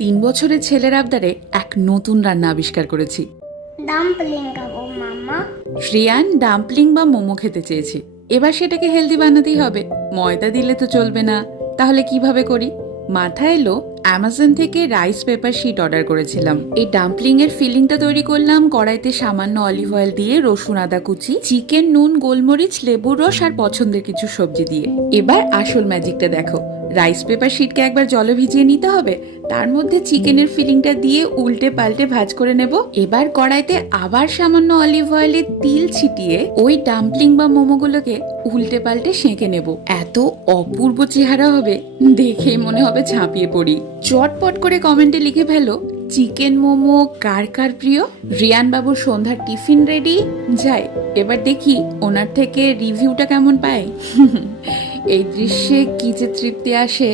3 বছরের ছেলের আবদারে এক নতুন রান্না আবিষ্কার করেছি। ডাম্পলিং খাবো মামা। রিয়ান ডাম্পলিং বা মোমো খেতে চেয়েছে। এবার সেটাকে হেলদি বানাতেই হবে, ময়দা দিলে তো চলবে না। তাহলে কিভাবে করি? মাথায় এলো অ্যামাজন থেকে রাইস পেপার শিট অর্ডার করেছিলাম। এই ডাম্পলিং এর ফিলিংটা তৈরি করলাম কড়াইতে সামান্য অলিভ অয়েল দিয়ে, রসুন আদা কুচি, চিকেন, নুন, গোলমরিচ, লেবুর রস আর পছন্দের কিছু সবজি দিয়ে। এবার আসল ম্যাজিকটা দেখো। রাইস পেপার শিটকে একবার জলে ভিজিয়ে নিতে হবে, তার মধ্যে চিকেনের ফিলিংটা দিয়ে উল্টে পাল্টে ভাজ করে নেব। এবার কড়াইতে আবার সামান্য অলিভ অয়েলে তিল ছিটিয়ে ওই ডাম্পলিং বা মোমোগুলোকে উল্টে পাল্টে সেঁকে নেব। এত অপূর্ব চেহারা হবে, দেখেই মনে হবে ঝাঁপিয়ে পড়ি। চটপট করে কমেন্টে লিখে ফেলো চিকেন মোমো কার কার প্রিয়। রিয়ান বাবুর সন্ধ্যার টিফিন রেডি। যাই এবার দেখি ওনার থেকে রিভিউটা কেমন পায়। এই দৃশ্যে কি যে তৃপ্তি আসে।